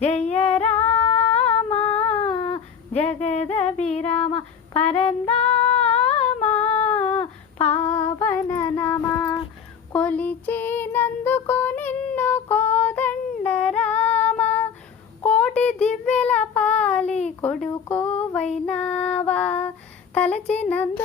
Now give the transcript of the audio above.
జయ రామ జగదభిరామ పరందామ పావన నమ కొలిచినందుకు నిన్ను కోదండ రామ కోటి దివ్యల పాలి కొడుకు వైనావా తలచినందు